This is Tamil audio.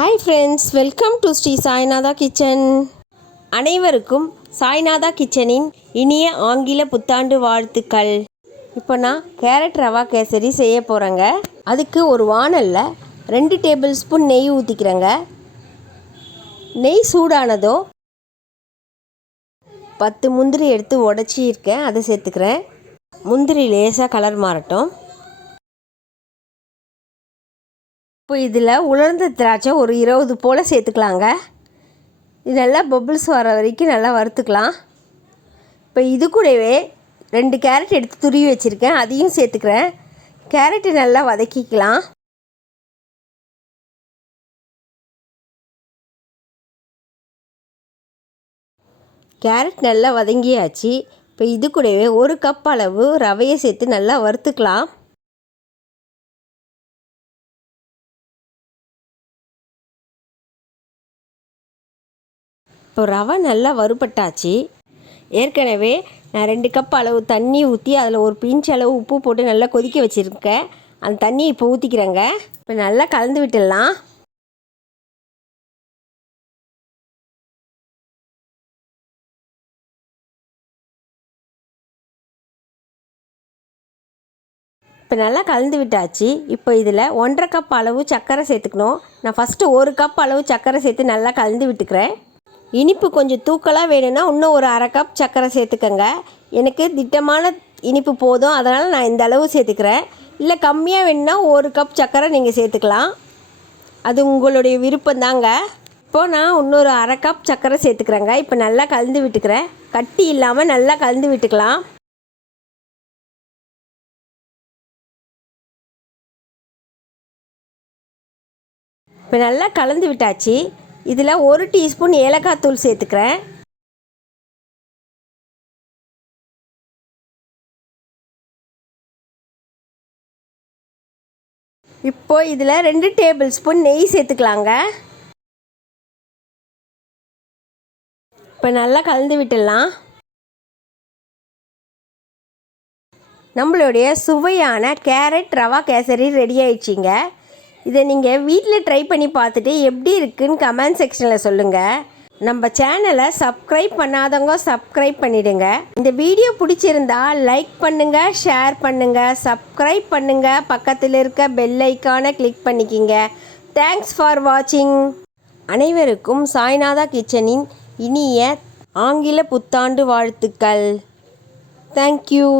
Hi friends, welcome to Shri Sainatha kitchen. அனைவருக்கும் சாய்நாதா கிச்சனின் இனிய ஆங்கில புத்தாண்டு வாழ்த்துக்கள். இப்போ நான் கேரட் ரவா கேசரி செய்ய போகிறேங்க. அதுக்கு ஒரு வாணலில் 2 டேபிள் ஸ்பூன் நெய் ஊற்றிக்கிறேங்க. நெய் சூடானதோ 10 முந்திரி எடுத்து உடச்சி இருக்கேன், அதை சேர்த்துக்கிறேன். முந்திரி லேசாக கலர் மாறட்டும். இப்போ இதில் உலர்ந்த திராட்சை ஒரு 20 போல் சேர்த்துக்கலாங்க. இது நல்லா பபிள்ஸ் வர வரைக்கும் நல்லா வறுத்துக்கலாம். இப்போ இது கூடவே 2 கேரட் எடுத்து துருவி வச்சுருக்கேன், அதையும் சேர்த்துக்கிறேன். கேரட்டு நல்லா வதக்கிக்கலாம். கேரட் நல்லா வதங்கியாச்சு. இப்போ இது கூடவே 1 கப் அளவு ரவையை சேர்த்து நல்லா வறுத்துக்கலாம். இப்போ ரவை நல்லா வறுபட்டாச்சு. ஏற்கனவே நான் 2 கப் அளவு தண்ணி ஊற்றி அதில் ஒரு பிஞ்ச் அளவு உப்பு போட்டு நல்லா கொதிக்க வச்சுருக்கேன். அந்த தண்ணியை இப்போ ஊற்றிக்கிறேங்க. இப்போ நல்லா கலந்து விட்டுடலாம். இப்போ நல்லா கலந்து விட்டாச்சு. இப்போ இதில் 1.5 கப் அளவு சர்க்கரை சேர்த்துக்கணும். நான் ஃபஸ்ட்டு 1 கப் அளவு சர்க்கரை சேர்த்து நல்லா கலந்து விட்டுக்கிறேன். இனிப்பு கொஞ்சம் தூக்கலாக வேணும்னா இன்னும் ஒரு 1/2 கப் சர்க்கரை சேர்த்துக்கங்க. எனக்கு திட்டமான இனிப்பு போதும், அதனால் நான் இந்த அளவு சேர்த்துக்கிறேன். இல்லை கம்மியாக வேணும்னா 1 கப் சர்க்கரை நீங்கள் சேர்த்துக்கலாம், அது உங்களுடைய விருப்பந்தாங்க. இப்போது நான் இன்னொரு 1/2 கப் சர்க்கரை சேர்த்துக்கிறேங்க. இப்போ நல்லா கலந்து விட்டுக்கிறேன். கட்டி இல்லாமல் நல்லா கலந்து விட்டுக்கலாம். இப்போ நல்லா கலந்து விட்டாச்சு. இதில் 1 டீஸ்பூன் ஏலக்காய் தூள் சேர்த்துக்கிறேன். இப்போது இதில் 2 டேபிள் ஸ்பூன் நெய் சேர்த்துக்கலாங்க. இப்போ நல்லா கலந்து விட்டுடலாம். நம்மளுடைய சுவையான கேரட் ரவா கேசரி ரெடி ஆயிடுச்சிங்க. இதை நீங்கள் வீட்டில் ட்ரை பண்ணி பார்த்துட்டு எப்படி இருக்குன்னு கமெண்ட் செக்ஷனில் சொல்லுங்கள். நம்ம சேனலை சப்ஸ்கிரைப் பண்ணாதவங்க சப்ஸ்கிரைப் பண்ணிவிடுங்க. இந்த வீடியோ பிடிச்சிருந்தா லைக் பண்ணுங்கள், ஷேர் பண்ணுங்கள், சப்ஸ்கிரைப் பண்ணுங்கள், பக்கத்தில் இருக்க பெல் ஐக்கானை கிளிக் பண்ணிக்கிங்க. தேங்க்ஸ் ஃபார் வாட்சிங். அனைவருக்கும் சாய்நாதா கிச்சனின் இனிய ஆங்கில புத்தாண்டு வாழ்த்துக்கள். தேங்க்யூ.